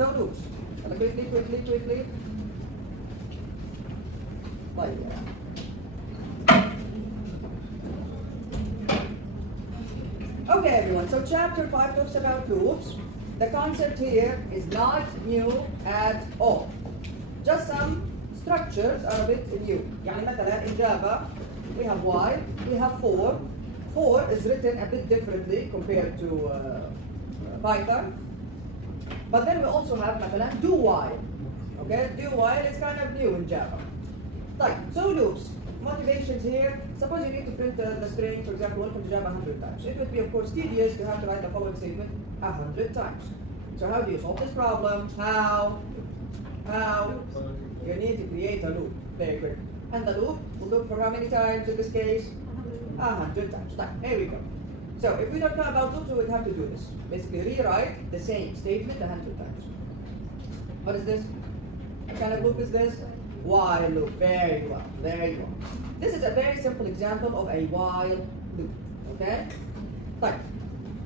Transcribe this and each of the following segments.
So loops. Quickly. طيب. Okay, everyone. So chapter 5 talks about loops. The concept here is not new at all. Just some structures are a bit new. يعني مثلا in Java we have while, we have for. For is written a bit differently compared to Python. But then we also have مثلا do while. Okay, do while is kind of new in Java. Like, so loops, motivations here. Suppose you need to print the string, for example, welcome to Java 100 times. It would be, of course, tedious to have to write the following statement 100 times. So how do you solve this problem? How? You need to create a loop. Very good. And the loop will loop for how many times in this case? 100 times. Here we go. So if we don't know about loops, we would have to do this. Basically rewrite the same statement 100 times. What is this? What kind of loop is this? While loop. Very well. This is a very simple example of a while loop. Okay? Right.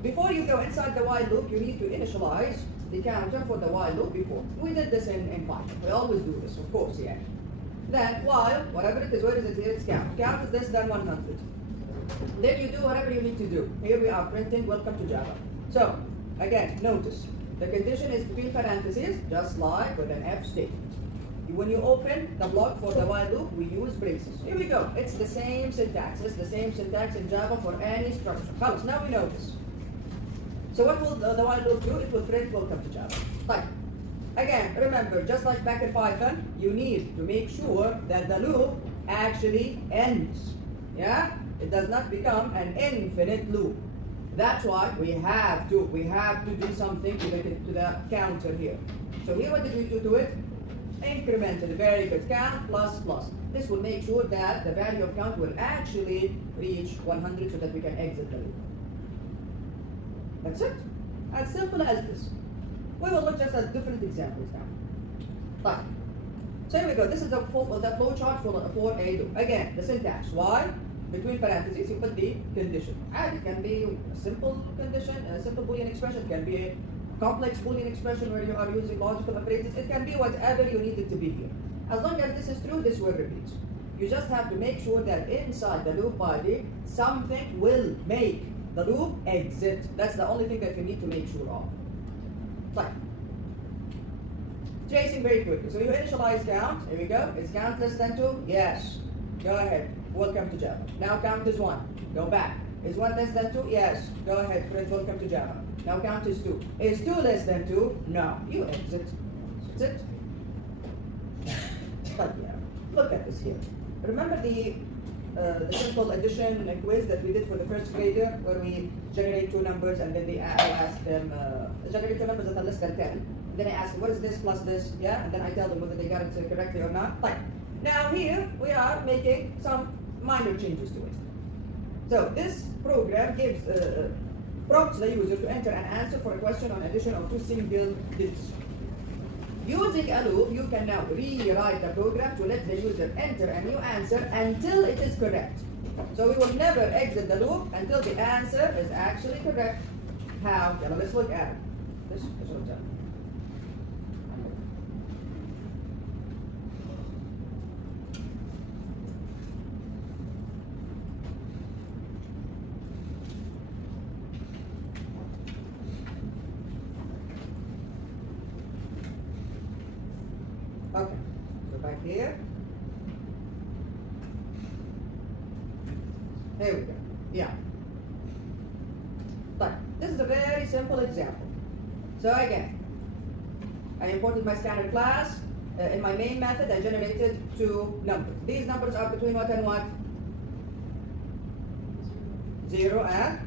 Before you go inside the while loop, you need to initialize the counter for the while loop before. We did this in Python. We always do this, of course, yeah. Then while, whatever it is, where is it here? It's count. Count is less than 100. Then you do whatever you need to do. Here we are printing welcome to Java. So, again, notice, the condition is between parentheses, just like with an F statement. When you open the block for the while loop, we use braces. Here we go. It's the same syntax. It's the same syntax in Java for any structure. Now we know this. So what will the while loop do? It will print welcome to Java. Fine. Again, remember, just like back in Python, you need to make sure that the loop actually ends. Yeah? It does not become an infinite loop. That's why we have to do something to the counter here. So here, what did we do to it? Incremental, very good. Count plus. This will make sure that the value of count will actually reach 100 so that we can exit the loop. That's it. As simple as this. We will look just at different examples now. Fine. So here we go. This is the flow chart for a loop. Again, the syntax. While, between parentheses, you put the condition. And it can be a simple condition, a simple Boolean expression. It can be a complex Boolean expression where you are using logical operators. It can be whatever you need it to be here. As long as this is true, this will repeat. You just have to make sure that inside the loop body, something will make the loop exit. That's the only thing that you need to make sure of. Like, tracing very quickly. So you initialize count. Here we go. Is count less than 2? Yes. Go ahead. Welcome to Java. Now count is 1. Go back. Is 1 less than 2? Yes. Go ahead. Print welcome to Java. Now count is 2. Is 2 less than 2? No. You exit. That's it. But yeah, look at this here. Remember the simple addition quiz that we did for the first grader, where we generate 2 numbers and then I ask them, generate 2 numbers that are less than 10. And then I ask them, what is this plus this? Yeah, and then I tell them whether they got it correctly or not. Fine. Now here we are making some minor changes to it. So this program gives prompts the user to enter an answer for a question on addition of 2 single digits. Using a loop, you can now rewrite the program to let the user enter a new answer until it is correct. So we will never exit the loop until the answer is actually correct. How? Okay, let's look at this. Okay, so back here. There we go. Yeah. But this is a very simple example. So again, I imported my scanner class. In my main method, I generated 2 numbers. These numbers are between what and what? 0 and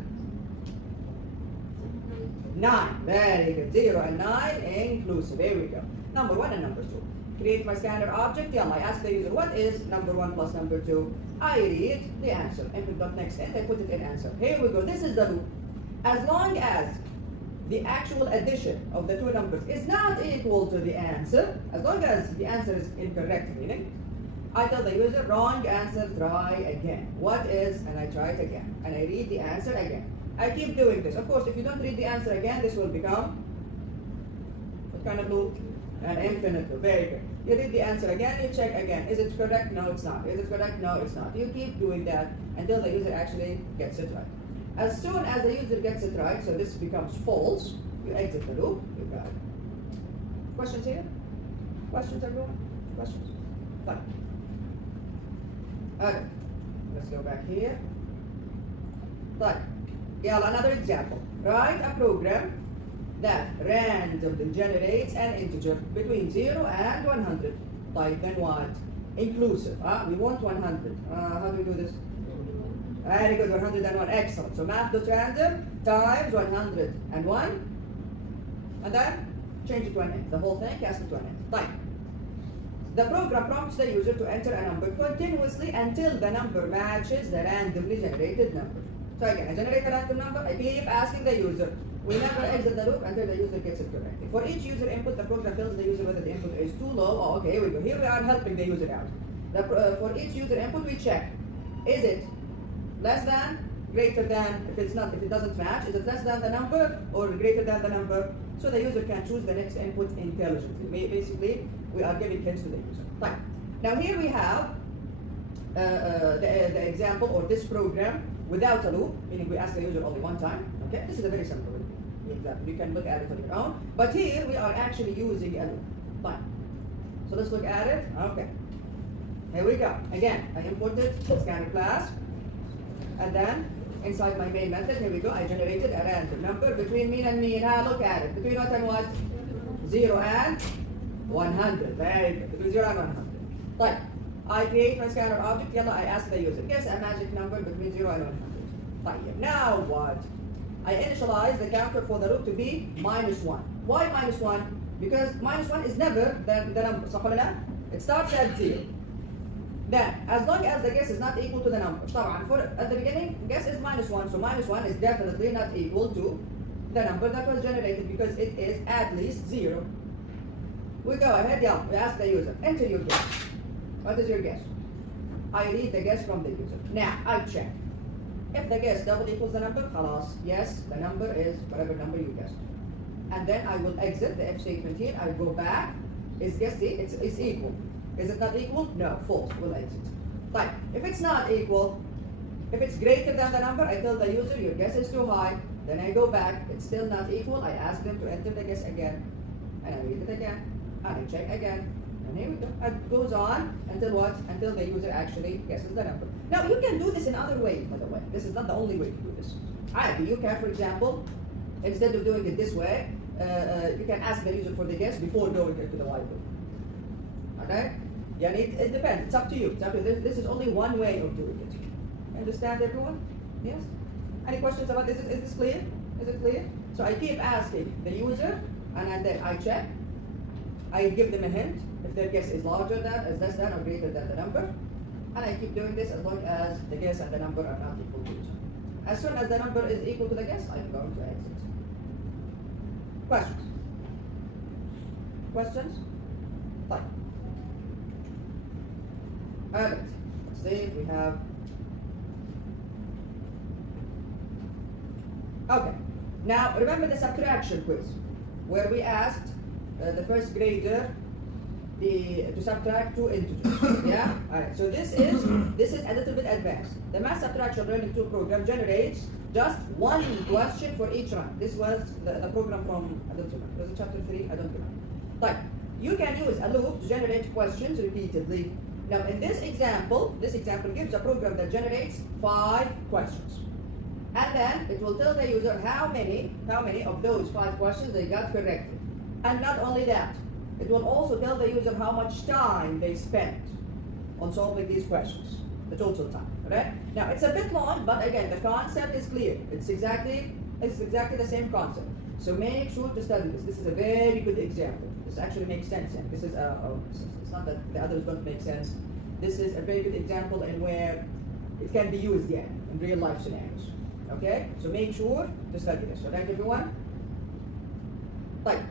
9. Very good. 0 and 9 inclusive. Here we go. Number 1 and number 2. Create my scanner object. Yeah, I ask the user, what is number 1 plus number 2? I read the answer. Input.next and I put it in answer. Here we go. This is the loop. As long as the actual addition of the 2 numbers is not equal to the answer, as long as the answer is incorrect, meaning, I tell the user, wrong answer, try again. What is, and I try it again. And I read the answer again. I keep doing this. Of course, if you don't read the answer again, this will become, what kind of loop? An infinite loop. Very good. You read the answer again, you check again. Is it correct? No, it's not. Is it correct? No, it's not. You keep doing that until the user actually gets it right. As soon as the user gets it right, so this becomes false, you exit the loop, you got it. Questions here? Questions, everyone? Questions? Fine. Okay. Let's go back here. Fine. Yeah, another example. Write a program that randomly generates an integer between 0 and 100. Type then what? Inclusive. We want 100. How do we do this? Very good, 101. Excellent. So math.random times 101. And then change it to an int. The whole thing, cast it to an int. Type. The program prompts the user to enter a number continuously until the number matches the randomly generated number. So again, I generate a random number, I keep asking the user. We never exit the loop until the user gets it correctly. For each user input, the program tells the user whether the input is too low. Oh, okay, here we go. Here we are helping the user out. For each user input, we check. Is it less than, greater than? If it doesn't match, is it less than the number or greater than the number? So the user can choose the next input intelligently. Basically, we are giving hints to the user. Fine. Now here we have the example or this program without a loop, meaning we ask the user only one time. Okay, this is a very simple example. You can look at it on your own. But here we are actually using a loop. Fine. So let's look at it. Okay. Here we go. Again, I imported scanner class, and then inside my main method, here we go. I generated a random number between mean and mean. Look at it. Between what and what? 0 and 100. Very good. Between 0 and 100. Right. I create my scanner object. Yalla, I ask the user, guess a magic number between 0 and 100. Fine. Now what? I initialize the counter for the loop to be -1. Why -1? Because -1 is never the number. صح? It starts at 0. Then, as long as the guess is not equal to the number. At the beginning, guess is -1. So -1 is definitely not equal to the number that was generated because it is at least 0. We go ahead, yeah, we ask the user, enter your guess. What is your guess? I read the guess from the user. Now, I check. If the guess double equals the number, خلاص, yes, the number is whatever number you guessed. And then I will exit the if statement here. I go back. Is guess it's equal. Is it not equal? No, false. We'll exit. Fine. If it's not equal, if it's greater than the number, I tell the user your guess is too high. Then I go back. It's still not equal. I ask them to enter the guess again, and I read it again, and I check again. And here we go. It goes on until what? Until the user actually guesses the number. Now you can do this in other ways, by the way. This is not the only way to do this. You can, for example, instead of doing it this way, you can ask the user for the guess before going into the while loop. Okay? Yeah, it depends. It's up to you. It's up to you. This is only one way of doing it. Understand, everyone? Yes? Any questions about this? Is this clear? Is it clear? So I keep asking the user, and then I check. I give them a hint if their guess is larger than, is less than, or greater than the number. And I keep doing this as long as the guess and the number are not equal to each other. As soon as the number is equal to the guess, I'm going to exit. Questions? Questions? Fine. Alright, let's see if we have. Okay, now remember the subtraction quiz where we asked the first grader to subtract two integers. Yeah? Alright, so this is a little bit advanced. The math subtraction learning tool program generates just one question for each run. This was the program from, I don't remember, was it chapter 3? I don't remember. But you can use a loop to generate questions repeatedly. Now in this example gives a program that generates 5 questions. And then it will tell the user how many of those 5 questions they got correctly. And not only that, it will also tell the user how much time they spent on solving these questions, the total time. Right? Now it's a bit long, but again the concept is clear. It's exactly the same concept. So make sure to study this. This is a very good example. This actually makes sense. And this is it's not that the others don't make sense. This is a very good example in where it can be used in real life scenarios. Okay? So make sure to study this. So thank everyone. Right.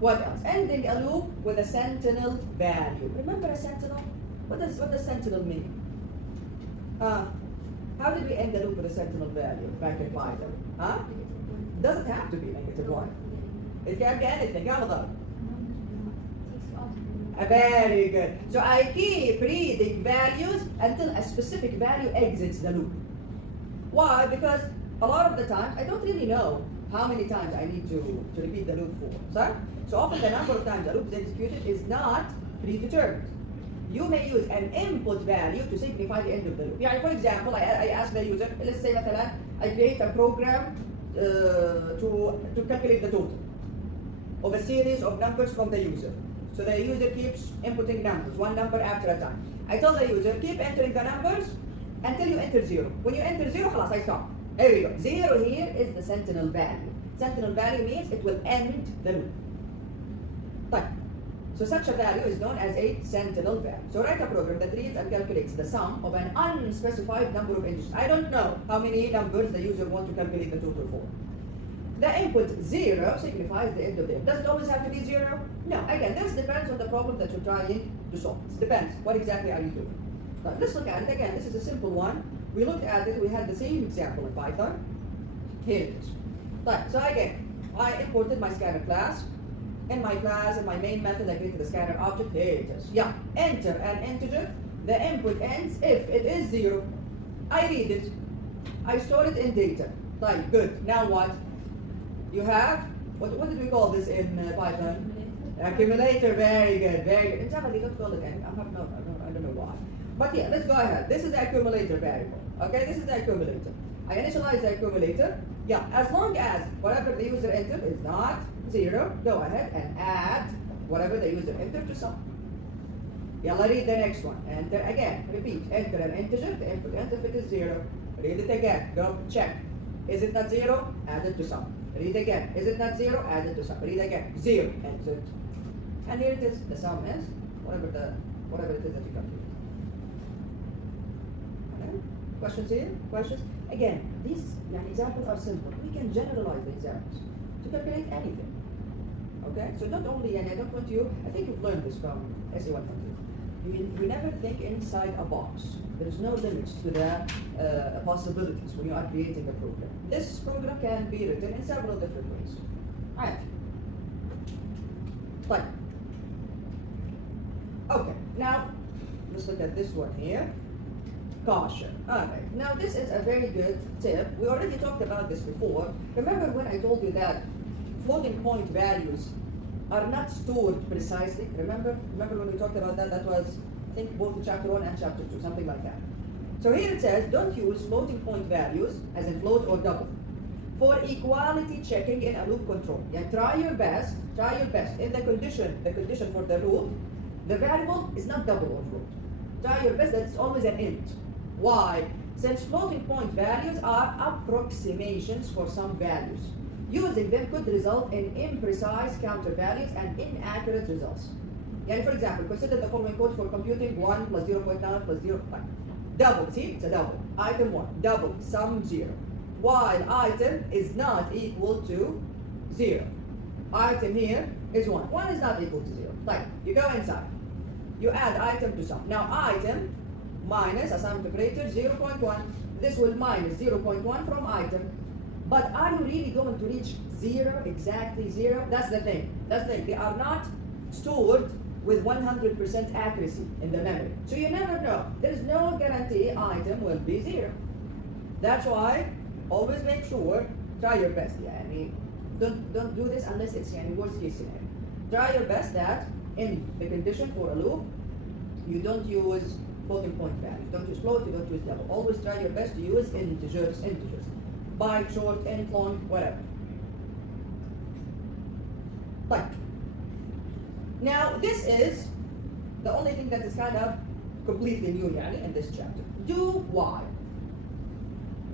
What else? Ending a loop with a sentinel value. Remember a sentinel? What does sentinel mean? How did we end the loop with a sentinel value back in Python? Doesn't have to be -1. It can be anything. Very good. So I keep reading values until a specific value exits the loop. Why? Because a lot of the times I don't really know how many times I need to repeat the loop for. So often the number of times the loop is executed is not predetermined. You may use an input value to signify the end of the loop. Yeah, for example, I ask the user, let's say مثلا, I create a program to calculate the total of a series of numbers from the user. So the user keeps inputting numbers, one number after a time. I tell the user, keep entering the numbers until you enter 0. When you enter 0, خلاص, I stop. Here we go. 0 here is the sentinel value. Sentinel value means it will end the loop. طيب. So such a value is known as a sentinel value. So write a program that reads and calculates the sum of an unspecified number of integers. I don't know how many numbers the user wants to calculate the total for. The input 0 signifies the end of the loop. Does it always have to be 0? No. Again, this depends on the problem that you're trying to solve. It depends. What exactly are you doing? But let's look at it again. This is a simple one. We looked at it. We had the same example in Python. Here it is. Right. So again, I imported my scanner class. In my class, in my main method, I created the scanner object. Here it is. Yeah. Enter an integer. The input ends if it is 0. I read it. I store it in data. Right. Good. Now what? You have, what did we call this in Python? Accumulator. Very good, very good. In Java, they don't call it any. I don't know why. But yeah, let's go ahead. This is the accumulator variable. Okay, this is the accumulator. I initialize the accumulator. Yeah, as long as whatever the user entered is not 0, go ahead and add whatever the user entered to sum. Yeah, let's read the next one. Enter again. Repeat. Enter an integer. The input ends if it is 0. Read it again. Go check. Is it not 0? Add it to sum. Read again. Is it not 0? Add it to sum. Read again. 0. Exit. And here it is. The sum is whatever it is that you calculate. Okay. Questions here? Questions? Again, these examples are simple. We can generalize the examples to calculate anything. Okay? So not only, and I don't want you, I think you've learned this from SE100. You never think inside a box. There is no limits to the possibilities when you are creating a program. This program can be written in several different ways. Right. Fine. Okay, now let's look at this one here. Caution. Alright, now this is a very good tip. We already talked about this before. Remember when I told you that floating point values are not stored precisely? Remember when we talked about that? That was, I think, both chapter 1 and chapter 2, something like that. So here it says, don't use floating point values, as in float or double, for equality checking in a loop control. Yeah, try your best. In the condition for the loop, the variable is not double or float. Try your best that it's always an int. Why? Since floating point values are approximations for some values. Using them could result in imprecise counter values and inaccurate results. Yeah, for example, consider the following code for computing 1 plus 0.9 plus 0.5. Double, see, it's a double. Item 1, double, sum 0. While item is not equal to 0. Item here is 1. 1 is not equal to 0. Like, you go inside. You add item to sum. Now item minus assignment operator 0.1. This will minus 0.1 from item. But are you really going to reach 0, exactly 0? That's the thing. They are not stored with 100% accuracy in the memory. So you never know. There is no guarantee item will be 0. That's why always make sure, try your best. Don't do this unless it's worst case scenario. Try your best that in the condition for a loop, you don't use floating point values. Don't use float, you don't use double. Always try your best to use integers. Byte, short, int, long, whatever. Fine. Now this is the only thing that is kind of completely new in this chapter. Do while.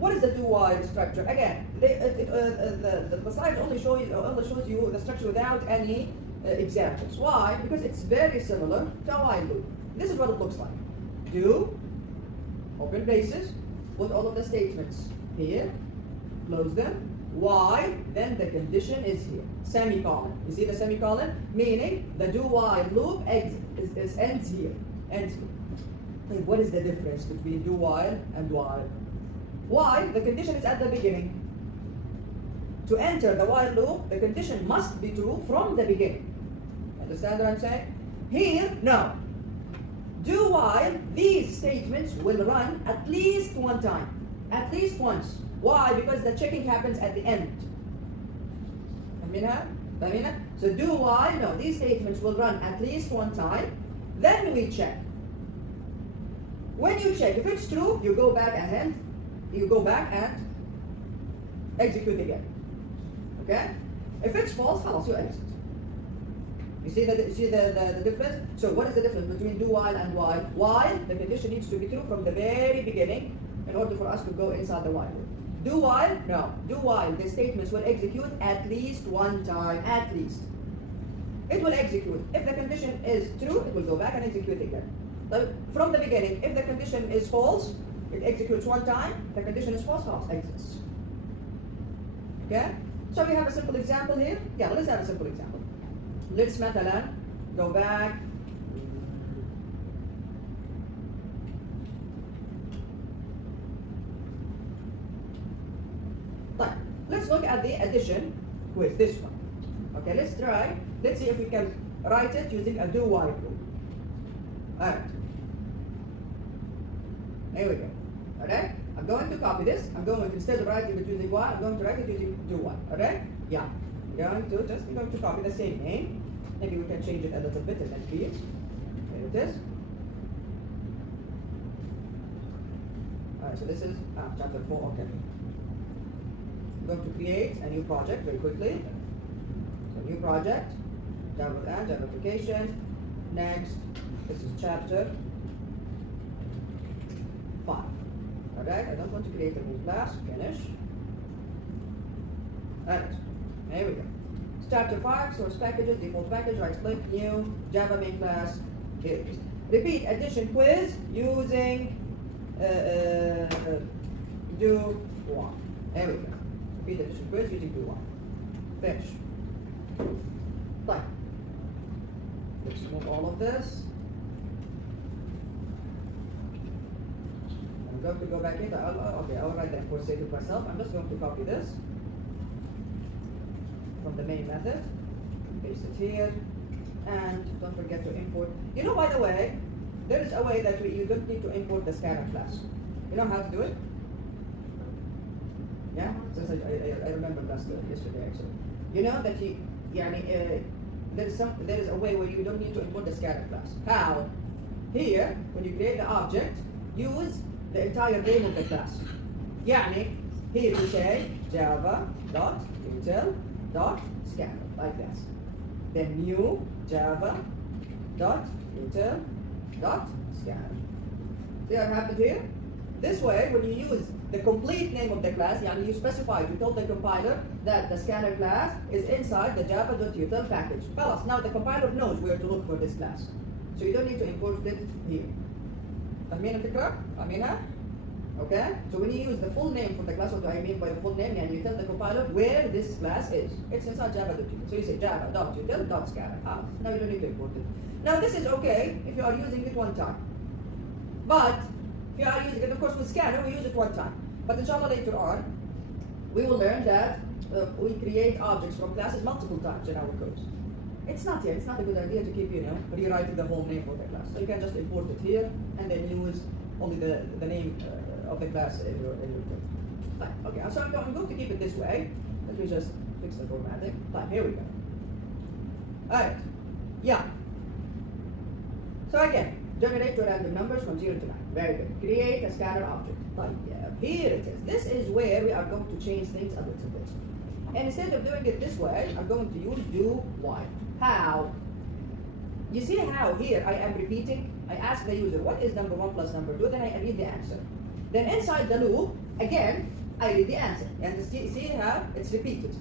What is the do while structure? Again, the slide only shows you the structure without any examples. Why? Because it's very similar to a while loop. This is what it looks like. Do, open braces, put all of the statements here, close them. While, then the condition is here. Semicolon. You see the semicolon? Meaning the do while loop ends here. Ends here. Wait, what is the difference between do while and while? While, the condition is at the beginning. To enter the while loop, the condition must be true from the beginning. Understand what I'm saying? Here, no. Do while these statements will run at least one time. At least once. Why? Because the checking happens at the end. فاهمينها؟ So do while, no, these statements will run at least one time. Then we check. When you check, if it's true, you go back and execute again. Okay? If it's false, خلاص, you exit. You see the difference? So what is the difference between do while and while? While, the condition needs to be true from the very beginning in order for us to go inside the while loop. Do while? No. Do while, the statements will execute at least one time, at least. It will execute. If the condition is true, it will go back and execute again. So from the beginning, if the condition is false, it executes one time. The condition is false, exits. Okay? So we have a simple example here. Yeah, let's have a simple example. Let's مثلا go back. Let's look at the addition quiz, this one. Okay, let's try. Let's see if we can write it using a do while loop. Alright. Here we go. Alright? I'm going to copy this. I'm going to, instead of writing it using while, I'm going to write it using do while. Alright? Yeah. We're going to copy the same name. Maybe we can change it a little bit and then create. There it is. Alright, so this is chapter 4. Okay. I'm going to create a new project very quickly. So new project, Java and Java application. Next, this is chapter 5. Alright, I don't want to create a new class. Finish. Alright, there we go. It's chapter 5, source packages, default package, right click, new, Java main class. Here it is. Repeat addition quiz using do one. There we go. Repeat addition quiz using do one. Finish. Fine. Let's remove all of this. I'm going to go back in. I'll write that for sake of myself. I'm just going to copy this from the main method. Paste it here. And don't forget to import. You know, by the way, there is a way that you don't need to import the scanner class. You know how to do it? Yeah? Since I remember yesterday actually. You know that there is a way where you don't need to import the scanner class. How? Here, when you create the object, use the entire name of the class. يعني, here you say java.util.scanner, like that. Then new java.util.scanner. See what happened here? This way, when you use the complete name of the class, you specified, you told the compiler that the scanner class is inside the java.util package. Now the compiler knows where to look for this class. So you don't need to import it here. فاهمين الفكرة؟ فاهمينها؟ Okay? So when you use the full name for the class, what do I mean by the full name? And you tell the compiler where this class is. It's inside java.util. So you say java.util.scanner. Now you don't need to import it. Now this is okay if you are using it one time. But if you are using it, of course, with scanner, we use it one time. But inshallah later on, we will learn that we create objects from classes multiple times in our codes. It's not a good idea to keep, rewriting the whole name for the class. So you can just import it here and then use only the name of the class in your code. Fine. Okay, so I'm going to keep it this way. Let me just fix the formatting. Fine, here we go. Alright. Yeah. So again, generate two random numbers from 0 to 9. Very good. Create a scanner object. Here it is. This is where we are going to change things a little bit. And instead of doing it this way, I'm going to use do while. How? You see how here I am repeating? I ask the user, what is number 1 plus number 2? Then I read the answer. Then inside the loop, again, I read the answer. And see how it's repeated.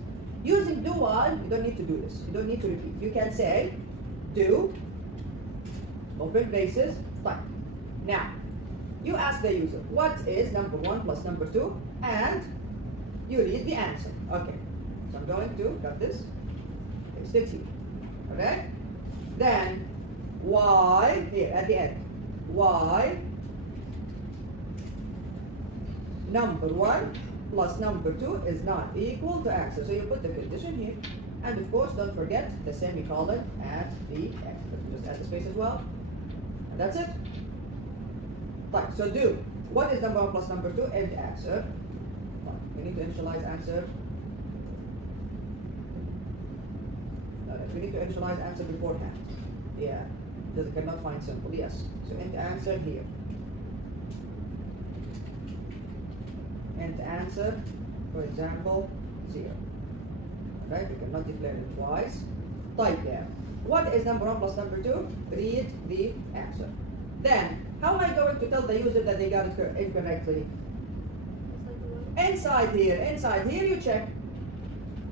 Using do while, you don't need to do this. You don't need to repeat. You can say do, open braces, fine. Now, you ask the user, what is number 1 plus number 2? And you read the answer. Okay. So I'm going to cut this. Paste it here. Okay? Then, y, here at the end, y number 1 plus number 2 is not equal to answer. So you put the condition here. And of course, don't forget the semicolon at the end. Just add the space as well. And that's it. Right, so do. What is number 1 plus number 2? Int answer. Right, we need to initialize answer. We need to initialize answer beforehand. Yeah, because it cannot find simple. Yes. So int answer here. Int answer, for example, 0. Right? We cannot declare it twice. Type there. What is number 1 plus number 2? Read the answer. Then, how am I going to tell the user that they got it incorrectly? Inside here you check.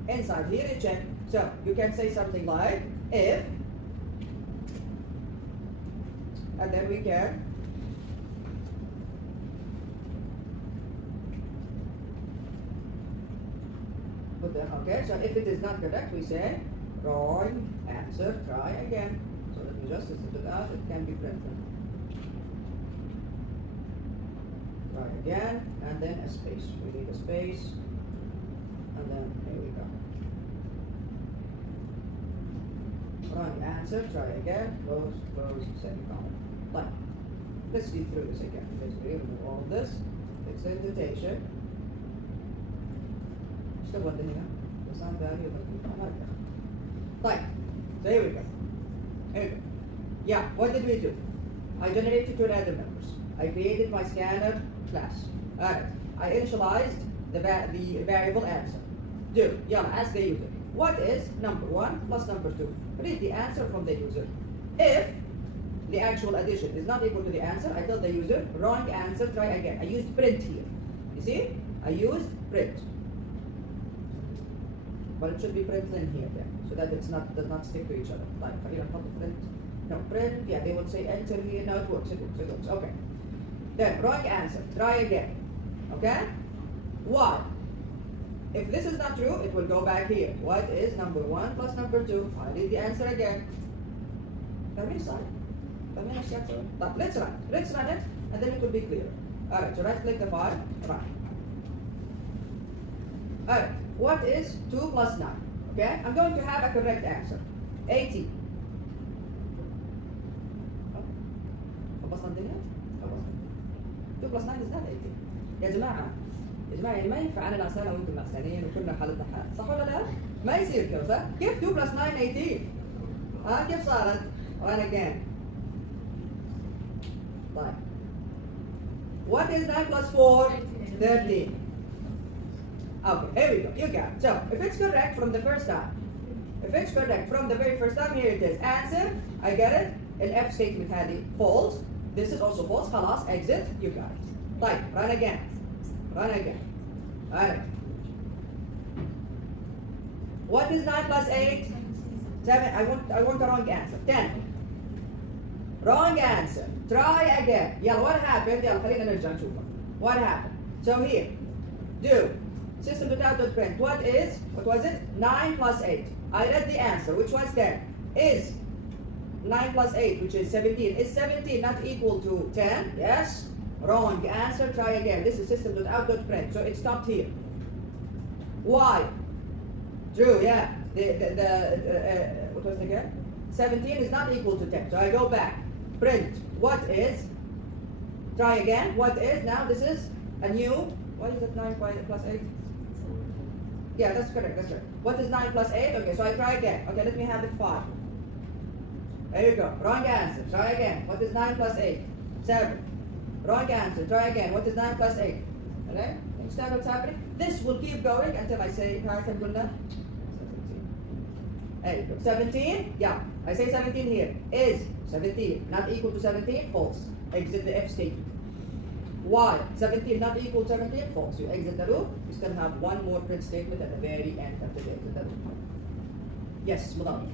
Inside here you check. So you can say something like if, and then we can put that. Okay, so if it is not correct, we say wrong answer, try again. So let me just listen to that, it can be printed. Try again, and then a space. We need a space, and then here we go. Wrong answer, try again, close, semicolon. Like, let's get through this again. Let's remove all of this. It's the indentation. Still one thing here. The sound value of the like, so here we go. Anyway, yeah, what did we do? I generated 2 random members. I created my scanner class. Alright, I initialized the variable answer. Do, yalla, ask the user. What is number 1 plus number 2? Read the answer from the user. If the actual addition is not equal to the answer, I tell the user, wrong answer, try again. I used print here. You see? I used print. But it should be print in here then, so that it's not does not stick to each other. Like, print. No, print, yeah, they will say enter here. No, it works. Okay. Then, wrong answer, try again. Okay? Why? If this is not true, it will go back here. What is number 1 plus number 2? I read the answer again. Let's run it, and then it will be clear. Alright, so right click the file, run. Alright, what is 2 plus 9? Okay, I'm going to have a correct answer. 80. خلصنا الدنيا؟ 2 plus 9 is not 80. يا جماعة يعني ما ينفع انا ناقصان وانتم ناقصانين وكلنا حالتنا حال، صح ولا لا؟ ما يصير كذا، صح؟ كيف 2 plus 9 18؟ كيف صارت؟ run again. طيب. What is 9 plus 4? 13. Okay, here we go. You got it. So, if it's correct from the first time, very first time, here it is. Answer, I get it. An F statement هذه false. This is also false. خلاص, exit. You got it. طيب, run again. Alright. What is 9 plus 8? 7. I want the wrong answer. 10. Wrong answer. Try again. Yeah, what happened? Yeah, خلينا نرجع نشوفها. What happened? So here, do system.out.print. What was it? 9 plus 8. I read the answer, which was 10. Is 9 plus 8, which is 17. Is 17 not equal to 10? Yes. Wrong answer. Try again. This is system.out.print. So it stopped here. Why? True. Yeah. What was it again? 17 is not equal to 10. So I go back. Print. What is? Try again. What is? Now this is a new. What is it? 9 plus 8. Yeah, that's correct. What is 9 plus 8? Okay, so I try again. Okay, let me have it 5. There you go. Wrong answer. Try again. What is 9 plus 8? 7. Wrong answer. Try again. What is 9 plus 8? Okay? Understand what's happening? This will keep going until I say, there you go. 17? Yeah. I say 17 here. Is 17 not equal to 17? False. Exit the F statement. Why? 17 not equal to 17? False. You exit the loop. You still have one more print statement at the very end of the exit the loop. Yes, Mudawi.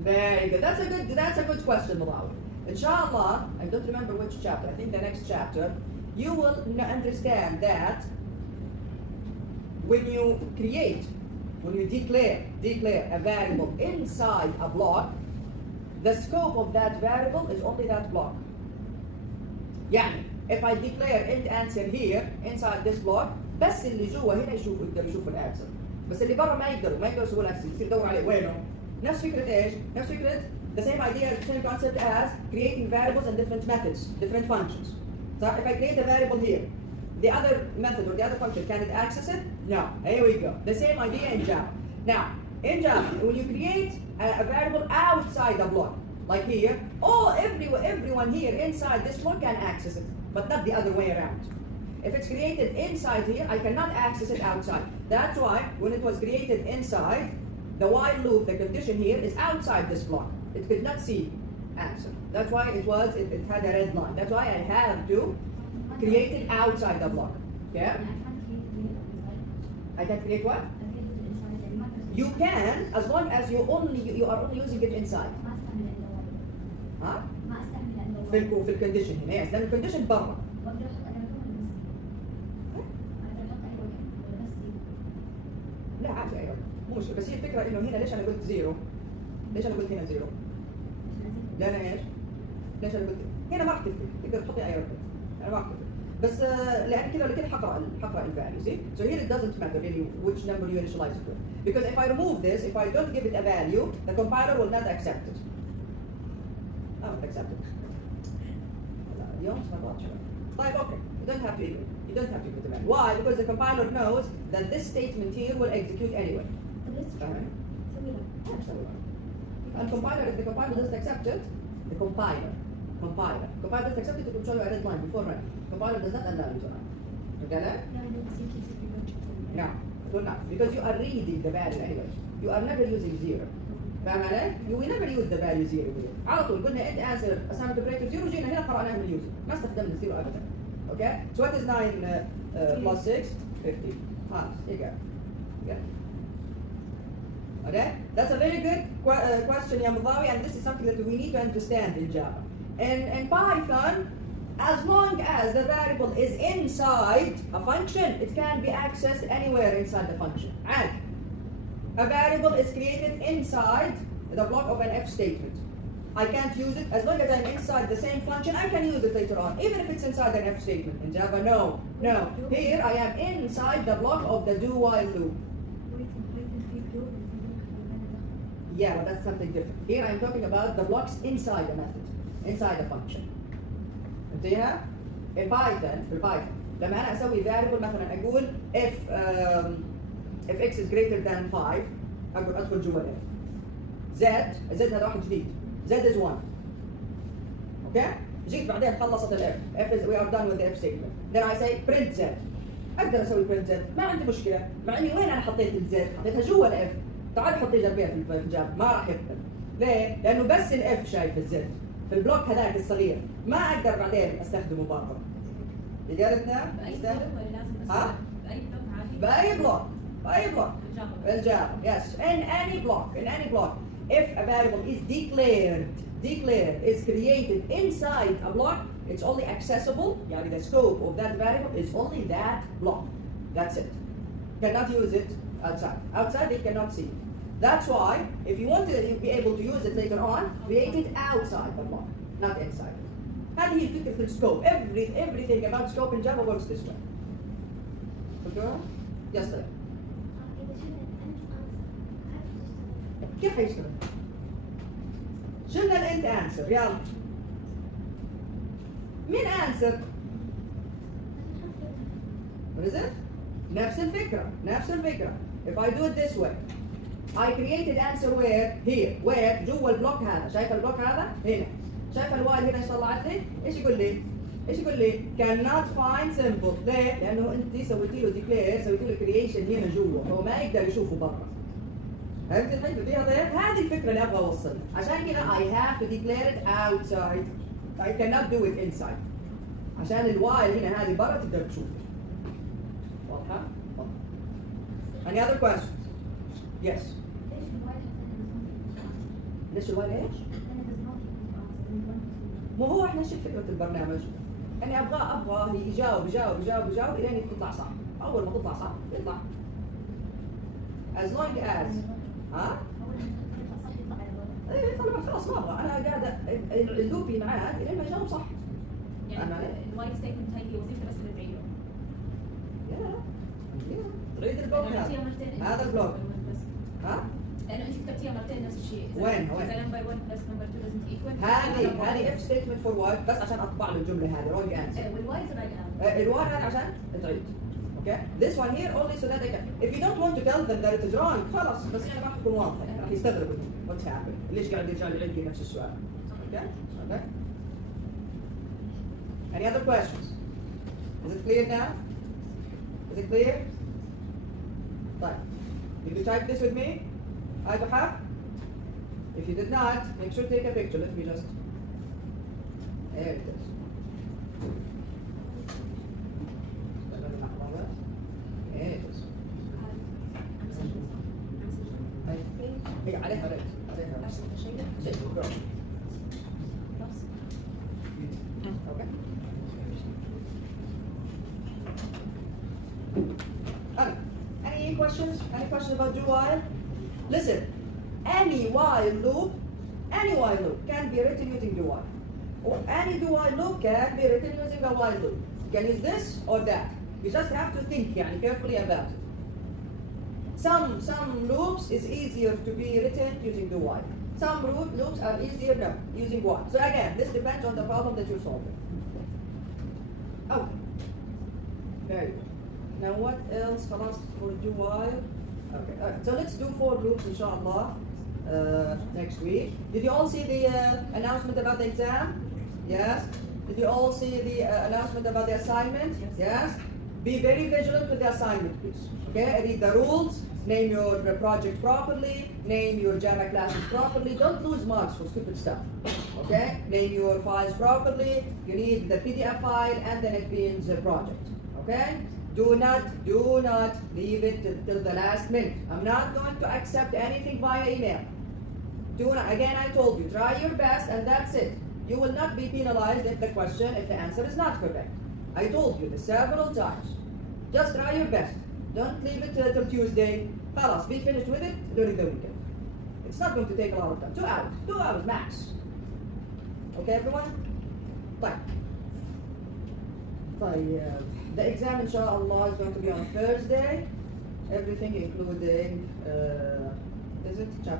Very good. That's a good question, Mudawi. Inshallah, I don't remember which chapter. I think the next chapter, you will understand that when you declare a variable inside a block, the scope of that variable is only that block. يعني if I declare int answer here inside this block, بس اللي جوا هنا يقدر يشوف الانسر، بس اللي برا ما يقدروا يسووا الاكسس، يصير يدور عليه وينه. نفس فكرة ايش؟ نفس فكرة the same idea, the same concept as creating variables and different methods, different functions. So if I create a variable here, the other method or the other function, can it access it? No. Here we go. The same idea in Java. Now, in Java, when you create a variable outside a block, like here, everyone here inside this block can access it, but not the other way around. If it's created inside here, I cannot access it outside. That's why when it was created inside, the while loop, the condition here is outside this block. It could not see answer. That's why it had a red line. That's why I have to create it outside the block. Yeah? I can create what? You can, as long as you are only using it inside. ها؟ في الكونديشن هنا يس لأن الكونديشن برا. لا عادي أيوه مو مشكلة بس هي الفكرة إنه هنا ليش أنا قلت زيرو؟ ليش أنا قلت هنا زيرو؟ لأن إيش؟ ليش أنا قلت هنا ما راح تفرق تقدر تحطي أي رقم أنا ما راح تفرق بس لأن كذا ولا كذا حقرأ الفاليو see so here it doesn't matter really which number you initialize it with because if I remove this if I don't give it a value the compiler will not accept it. I won't accept it. اليوم ما طيب okay you don't have to equal you don't have to put the value why because the compiler knows that this statement here will execute anyway. And compiler if the compiler doesn't accept it the compiler doesn't accept it it will show you a red line before running. Compiler does not allow you to run. Okay that? No it will not because you are reading the value anyway. You are never using zero. فاهم علي؟ We never use the value zero here. على طول قلنا انت answer assignment operator zero جينا هنا قرأناها من اليوزر ما استخدمنا zero ابدا. Okay? So what is 9 plus 6? 50. You go. Okay? Okay? That's a very good question يا مضاوي and this is something that we need to understand in Java. In Python as long as the variable is inside a function it can be accessed anywhere inside the function. And a variable is created inside the block of an if statement. I can't use it as long as I'm inside the same function. I can use it later on, even if it's inside an if statement. In Java, no. Here I am inside the block of the do while loop. Yeah, but that's something different. Here I'm talking about the blocks inside the method, inside the function. انتهيها؟ in Python لما أنا أسوي variable مثلا أقول if x is greater than 5 أقول أدخل جوا f. z هذا واحد جديد. z is 1. Okay? جيت بعدين خلصت ال f is we are done with the if statement. Then I say print z. أقدر أسوي print z ما عندي مشكلة. مع إني وين أنا حطيت ال z؟ حطيتها جوا ال f. تعال حطي جنبيها في الجاب ما راح يقبل. ليه؟ لأنه بس ال f شايف ال z. في البلوك هذاك الصغير ما أقدر بعدين أستخدمه برا. يقدرنا؟ بأي بلوك ولا لازم ها؟ بأي بلوك؟ بأي بلوك الجافا yes in any block if a variable is declared is created inside a block it's only accessible يعني the scope of that variable is only that block that's it cannot use it outside they cannot see it. That's why if you want to be able to use it later on create it outside the block not inside it. هذه فكرة السكوب everything about scope in Java works this way. Okay? Yes sir. كيف حيشتغل؟ شلنا الانت انسر يلا مين انسر؟ What is it? نفس الفكرة If I do it this way I created answer where? Here where؟ جوا البلوك هذا شايف البلوك هذا؟ هنا شايف الوايل هنا ايش طلعت لي؟ ايش يقول لي؟ Cannot find symbol ليه؟ لأنه أنت سويتي له declare سويتي له creation هنا جوا هو ما يقدر يشوفه برا فهمت الحين فيها ضيف؟ هذه الفكرة اللي أبغى أوصلها عشان كذا I have to declare it outside I cannot do it inside عشان الوايل هنا هذه برا تقدر تشوفه واضحة؟ Any other questions? Yes ليش الوايل ايش؟ مو هو احنا شو فكرة البرنامج؟ اني ابغاه يجاوب الين تطلع صح. اول ما تطلع صح يطلع. As long as ها؟ ايه خلاص ما ابغى انا قاعدة اللوبي معاه الين ما يجاوب صح. يعني الوايل ستيتمنت هي وظيفة بس اللي تعيده. تعيد البلوك هذا البلوك. ها؟ لانه انت كتبتيها مرتين نفس الشيء. وين؟ اذا نمبر 1 بلس نمبر 2 doesn't equal. هذه if statement for what؟ بس عشان اطبع له الجمله هذه wrong answer. والواي تبع الان. الواي هذا عشان تعيد. Okay? This one here only so that I can. If you don't want to tell them that it is wrong, خلاص بس يعني راح تكون واضحه، راح يستغربوا what's happening. ليش قاعد يرجع لي عندي نفس السؤال؟ Okay? Okay? Any other questions? Is it clear now? Is it clear? طيب. Did you type this with me? I have? If you did not, make sure to take a picture. Let me just. There it is. There it is. I think. هي عليها رد. عليها رد. شيء. Go. Okay. Any questions? Any questions about do while? Listen, any while loop can be written using do while. Or any do while loop can be written using a while loop. You can use this or that. You just have to think carefully about it. Some loops is easier to be written using do while. Some loops are easier using while. So again, this depends on the problem that you're solving. Oh, very good. Now what else خلاص for do while? Okay, so let's do 4 loops inshallah next week. Did you all see the announcement about the exam? Yes. Did you all see the announcement about the assignment? Yes. Be very vigilant with the assignment, please. Okay, read the rules, name your project properly, name your Java classes properly. Don't lose marks for stupid stuff. Okay, name your files properly. You need the PDF file and the NetBeans project. Okay. Do not leave it till the last minute. I'm not going to accept anything via email. Do not, again, I told you, try your best and that's it. You will not be penalized if the answer is not correct. I told you this several times. Just try your best. Don't leave it till Tuesday. خلاص, be finished with it during the weekend. It's not going to take a lot of time. 2 hours max. Okay, everyone? طيب. The exam, inshallah, is going to be on Thursday. Everything including, is it?